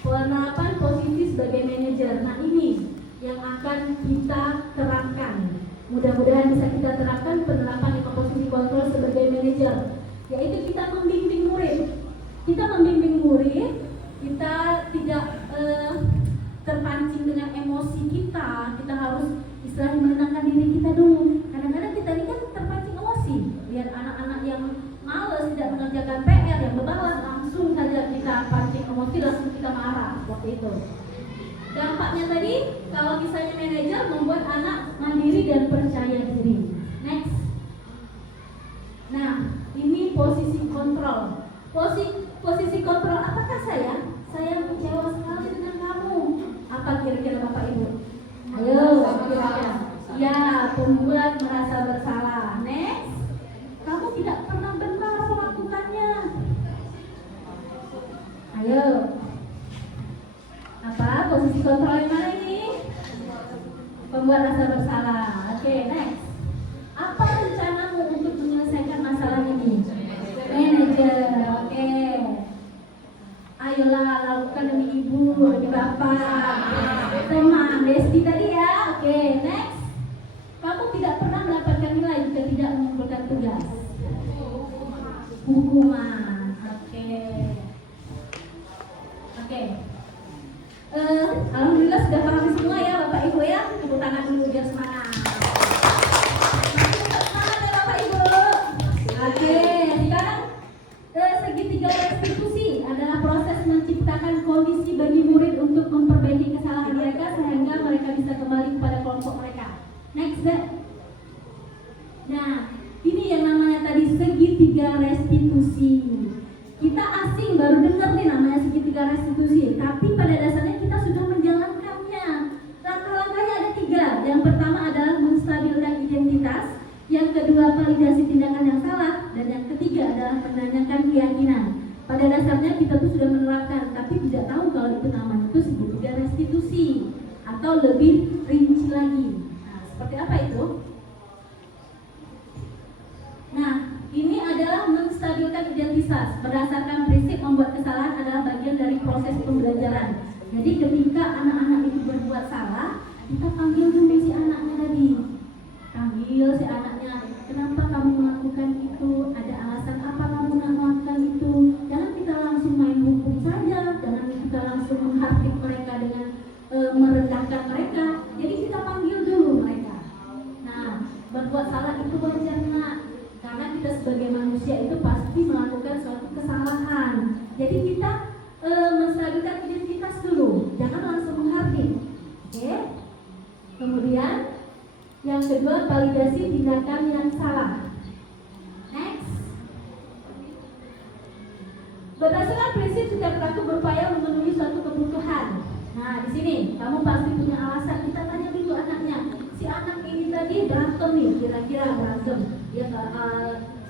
penerapan posisi sebagai manajer. Nah ini yang akan kita terapkan. Mudah-mudahan bisa kita terapkan penerapan 5 posisi kontrol sebagai manajer, yaitu kita membimbing murid. Kita membimbing murid, kita tidak terpancing dengan emosi kita. Kita harus istilahnya menenangkan diri kita dulu. Kadang-kadang kita ini kan terpancing emosi. Lihat anak-anak yang malas tidak mengerjakan PR, yang berbalas, langsung saja kita pancing emosi, langsung kita marah, seperti itu. Dampaknya tadi, kalau misalnya manajer membuat anak mandiri dan percaya diri. Next. Nah, ini posisi kontrol. Posisi kontrol, apakah saya kecewa sekali dengan kamu? Apa kira-kira Bapak Ibu? Ayo, kira-kira. Ya, pembuat merasa bersalah. Next. Kamu tidak pernah benar melakukannya. Ayo. Apa posisi kontrol yang mana ini? Pembuat rasa bersalah. Oke, next. Apa rencanamu untuk menyelesaikan masalah ini? Manajer. Oke. Ayolah, lakukan demi ibu, demi bapak, teman, bestie tadi ya. Oke, next. Kamu tidak pernah mendapatkan nilai jika tidak mengumpulkan tugas. Hukuman. Oke. Alhamdulillah sudah paham semua ya Bapak Ibu ya. Tepuk tangan dulu biar semangat. Semangat ya Bapak Ibu. Oke, sekarang segitiga restitusi adalah proses menciptakan kondisi bagi murid untuk memperbaiki kesalahan mereka sehingga mereka bisa kembali kepada kelompok mereka. Next, Dek. Nah, ini yang namanya tadi segitiga restitusi. Kita asing baru dengar nih namanya segitiga restitusi, tapi pada dasarnya kita sudah menjalankannya. Langkah-langkahnya ada 3. Yang pertama adalah menstabilkan identitas, yang kedua validasi tindakan yang salah, dan yang ketiga adalah menanyakan keyakinan. Pada dasarnya kita tuh sudah menerapkan, tapi tidak tahu kalau itu namanya itu segitiga restitusi atau lebih rinci lagi. Nah, seperti apa itu? Nah, ini adalah menstabilkan identitas. Berdasarkan prinsip membuat kesalahan adalah bagian dari proses pembelajaran. Jadi ketika anak-anak itu berbuat salah, kita panggil dulu si anaknya tadi. Panggil si anaknya, kenapa kamu melakukan itu? Ada alasan apa kamu melakukan itu? Jangan kita langsung main hukum saja, jangan kita langsung menghardik mereka dengan merendahkan mereka. Jadi kita panggil dulu mereka. Nah, berbuat salah itu wajar nak. Karena kita sebagai manusia itu pasti melakukan suatu kesalahan. Jadi kita menstabilkan identitas dulu, jangan langsung menghardik. Oke? Kemudian yang kedua, validasi tindakan yang salah. Next. Berdasarkan prinsip setiap pelaku berupaya memenuhi suatu kebutuhan. Nah, di sini kamu pasti punya alasan. Kita tanya dulu anaknya. Si anak ini tadi berantem nih, kira-kira berantem. Dia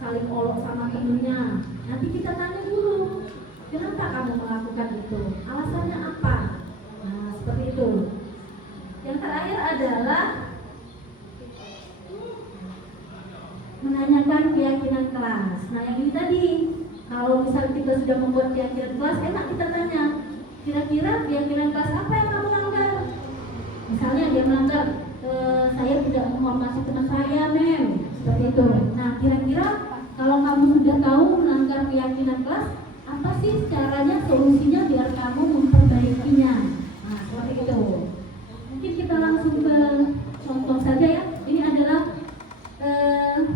saling olok sama temennya. Nanti kita tanya dulu, kenapa kamu melakukan itu? Alasannya apa? Nah, seperti itu. Yang terakhir adalah menanyakan keyakinan kelas. Nah, yang ini tadi, kalau misalnya kita sudah membuat keyakinan kelas, enak kita tanya, kira-kira keyakinan kelas apa yang kamu langgar? Misalnya dia melanggar, saya tidak menghormati teman saya, mem, seperti itu. Nah, kira-kira kalau kamu sudah tahu melanggar keyakinan kelas, apa sih caranya, solusinya biar kamu memperbaikinya? Nah, seperti itu. Mungkin kita langsung ke contoh saja ya. Ini adalah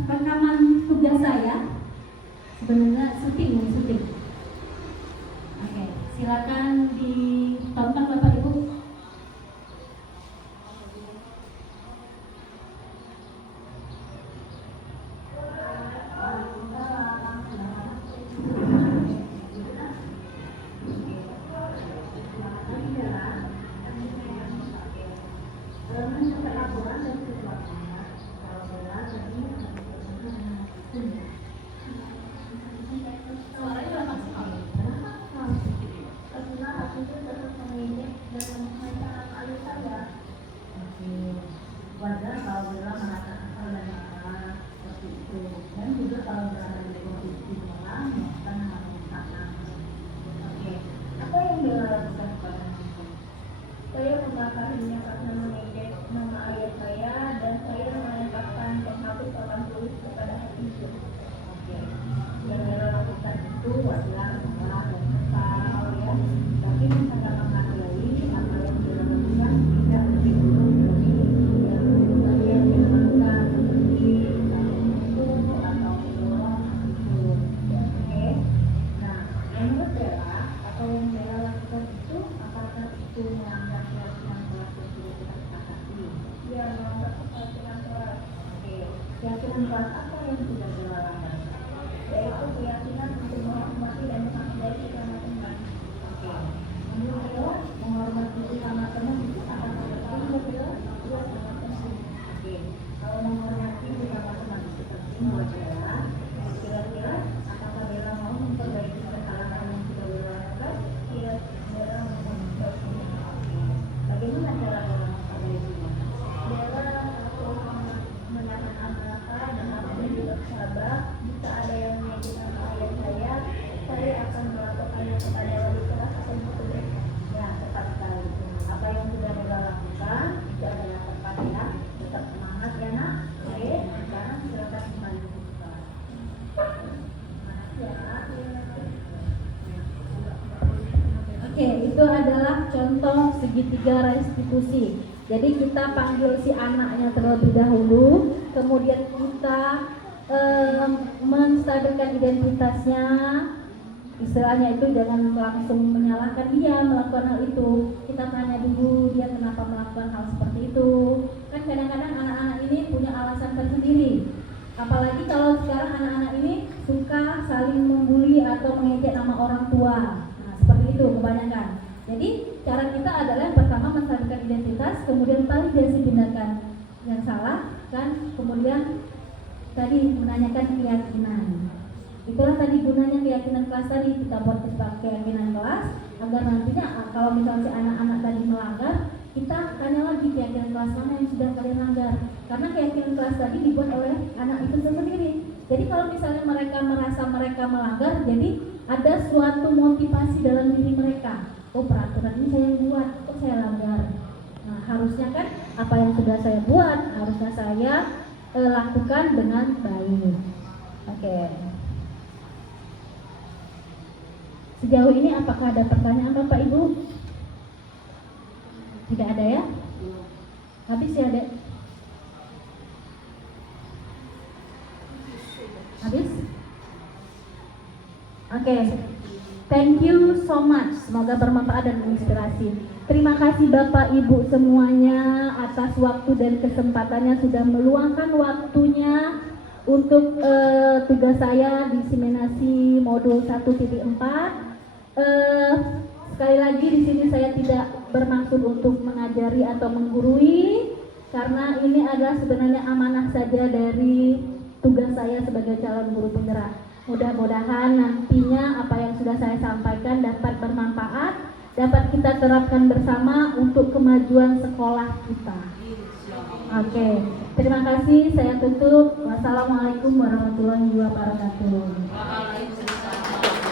rekaman tugas saya. Sebenarnya syuting. Oke, silakan ditonton Bapak Ibu. Wajar kalau Bella mengatakan hal dan hal seperti itu, dan juga kalau berada di posisi orang melakukan hal yang sama. Oke, apa yang Bella lakukan pada itu? Saya membakar minyak karena mengejek nama ayah saya, dan saya melemparkan penghapus papan tulis kepada hati itu. Oke, yang Bella lakukan itu wajar, salah dan kesal ya, tapi sangat menghargai apa yang Bella lakukan tidak lebih buruk dari yang dilakukan seperti itu atau mendorong itu. Oke, nah menurut Bella, apa yang Bella lakukan itu apakah itu melanggar keyakinan kelas yang sudah kita sepakati? Iya, melanggar keyakinan kelas. Oke, keyakinan kelas apa yang sudah Bella langgar? Yaitu keyakinan untuk menghormati dan menghargai sesama teman. Oke, menurut Bella, menghormati sesama teman itu akan penting buat Bella? Iya, sangat penting. Oke, kalau menghormati sesama teman itu penting buat Bella, kira-kira apakah Bella mau memperbaiki kesalahan yang sudah Bella lakukan? Iya, Bella mau memperbaikinya. Oke, bagaimana cara Bella memperbaikinya? Bella menahan amarah dan hatinya juga sabar. Jika ada yang menyakitkan ayah saya akan melaporkannya kepada wali kelas atau guru. Ya, tepat sekali. Apa yang sudah Bella lakukan itu adalah tepat ya. Tetap semangat ya nak. Oke, sekarang silakan kembali ke kelas. Oke, itu adalah contoh segitiga restitusi. Jadi kita panggil si anaknya terlebih dahulu, kemudian kita menstabilkan identitasnya. Istilahnya itu jangan langsung menyalahkan dia melakukan hal itu. Kita tanya dulu dia kenapa melakukan hal seperti itu. Kan kadang-kadang anak-anak ini punya alasan tersendiri. Apalagi kalau sekarang anak-anak ini suka saling membuli atau mengejek nama orang tua. Nah, seperti itu kebanyakan. Jadi cara kita adalah yang pertama menstabilkan identitas, kemudian validasi tindakan yang salah, kan, kemudian tadi menanyakan keyakinan. Itulah tadi gunanya keyakinan kelas tadi, kita buat keyakinan kelas agar nantinya kalau misalnya si anak-anak tadi melanggar, kita tanya lagi keyakinan kelas mana yang sudah kalian langgar. Karena keyakinan kelas tadi dibuat oleh anak itu sendiri. Jadi kalau misalnya mereka merasa mereka melanggar, jadi ada suatu motivasi dalam diri mereka. Oh, peraturan ini saya yang buat, oh saya langgar. Nah, harusnya kan apa yang sudah saya buat harusnya saya lakukan dengan baik. Oke. Sejauh ini apakah ada pertanyaan Bapak Ibu? Tidak ada ya? Habis ya, Dek? Habis? Oke. Thank you so much. Semoga bermanfaat dan menginspirasi. Terima kasih Bapak Ibu semuanya atas waktu dan kesempatannya sudah meluangkan waktunya untuk tugas saya diseminasi modul 1.4. Sekali lagi di sini saya tidak bermaksud untuk mengajari atau menggurui, karena ini adalah sebenarnya amanah saja dari tugas saya sebagai calon guru penggerak. Mudah-mudahan nantinya apa yang sudah saya sampaikan dapat bermanfaat, dapat kita terapkan bersama untuk kemajuan sekolah kita. Oke, terima kasih. Saya tutup. Wassalamualaikum warahmatullahi wabarakatuh. Waalaikumsalam.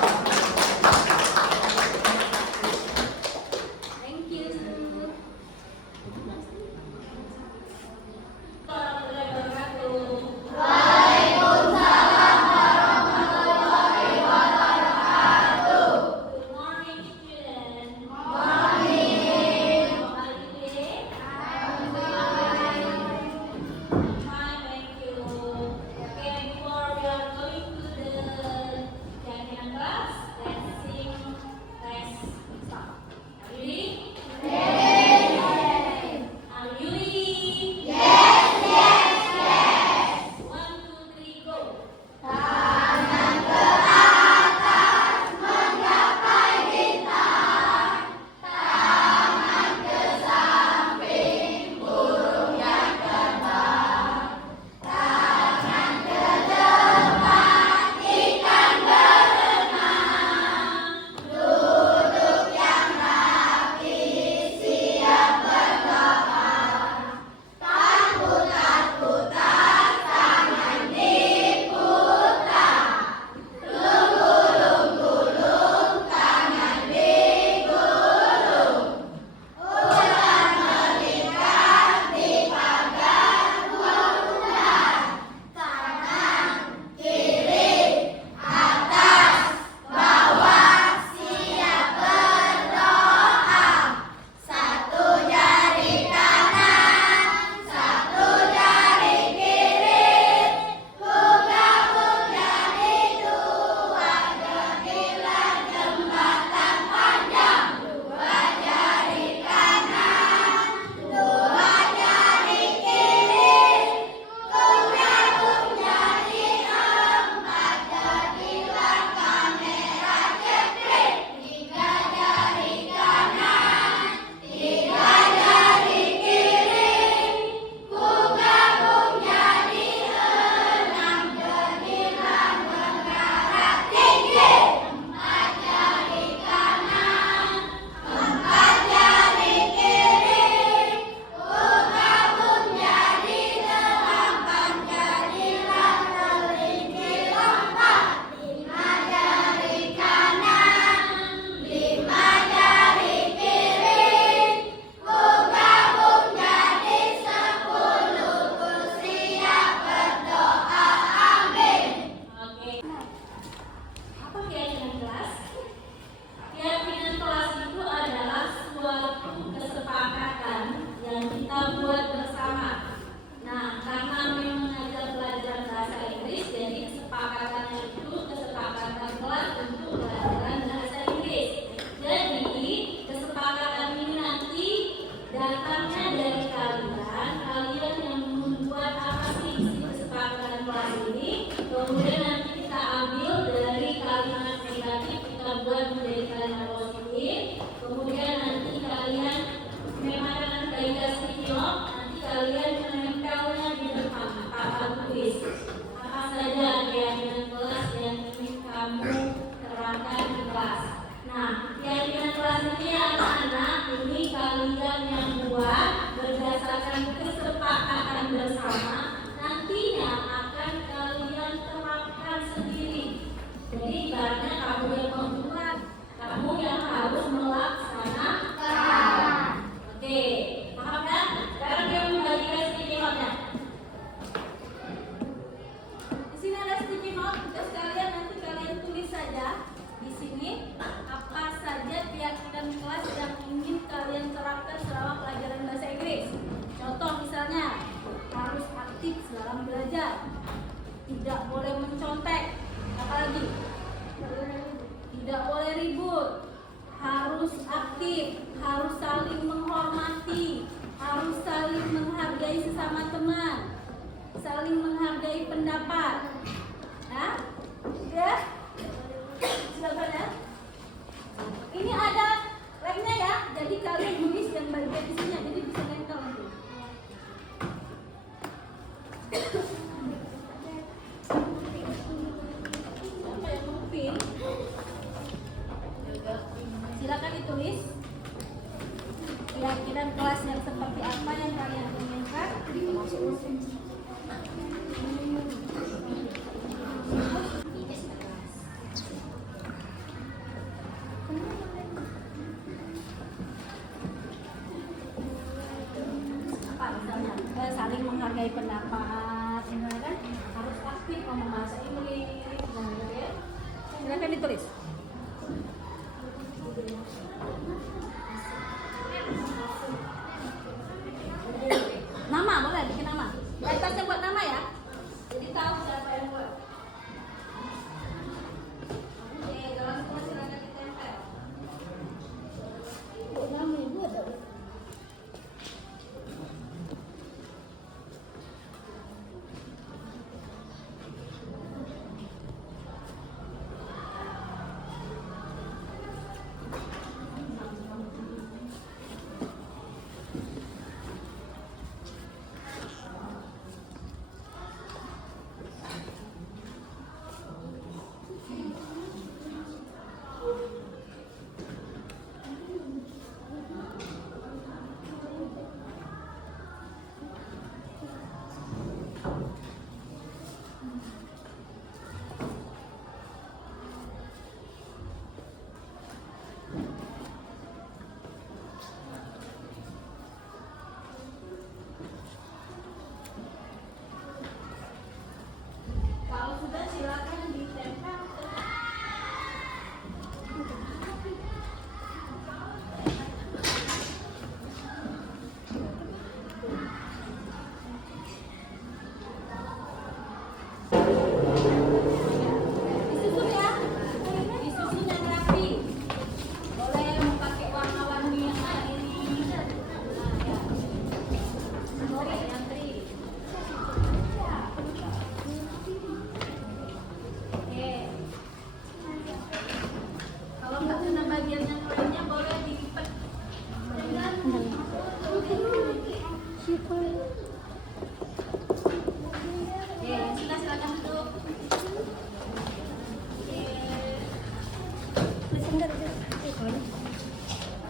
tertib, harus saling menghormati, harus saling menghargai sesama teman, saling menghargai pendapat. Nah, ya, silakan ya. Ini ada lainnya ya, jadi kalian tulis yang bagian isinya, jadi bisa nempel nanti. Siapa yang mau pin? Silakan ditulis keyakinan kelas yang seperti apa yang kalian inginkan. Apa misalnya? Saling menghargai pendapat, ya kan? Harus aktif ngomong bahasa Inggris, gitu ya. Silakan ditulis. Nama boleh bikin nama. Di atasnya buat nama ya. Jadi tahu siapa yang buat. Oke, kalau semua silakan ditempel. Nama ibu ada. Kalau sudah silakan ditempel. Disusun ya, disusun yang rapi. Boleh memakai warna-warni yang lain ini. Boleh antri. Oke. Kalau nggak kena bagian yang lainnya boleh dilipat. Oke, silakan duduk.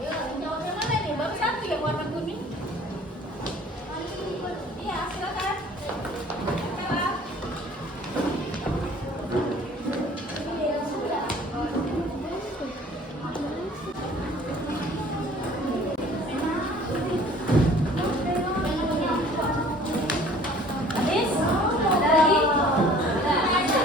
Ayo, yang jawab yang mana nih? Baru satu yang warna kuning. Iya, silakan. Silakan. Habis? Ada lagi? Ada.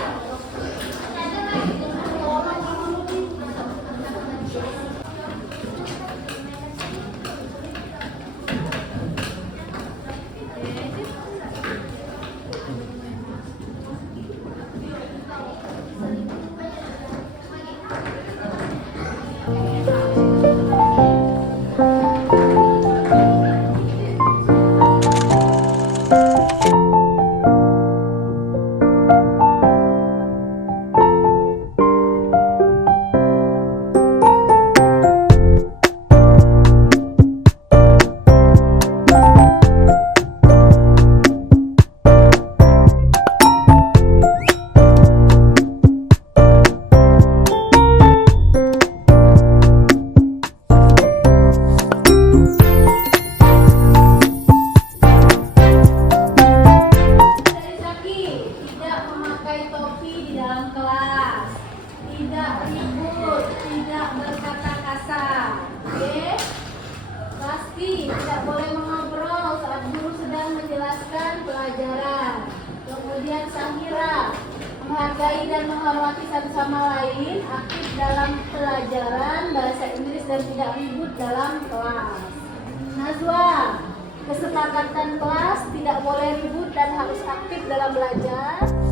Dari Zaki, tidak memakai topi di dalam kelas, tidak ribut, tidak berkata kasar. Oke? Pasti tidak boleh mengobrol saat guru sedang menjelaskan pelajaran. Kemudian Sahira, menghargai dan menghormati satu sama lain, aktif dalam pelajaran bahasa Inggris dan tidak ribut dalam kelas. Najwa, kesepakatan kelas tidak boleh ribut dan harus aktif dalam belajar.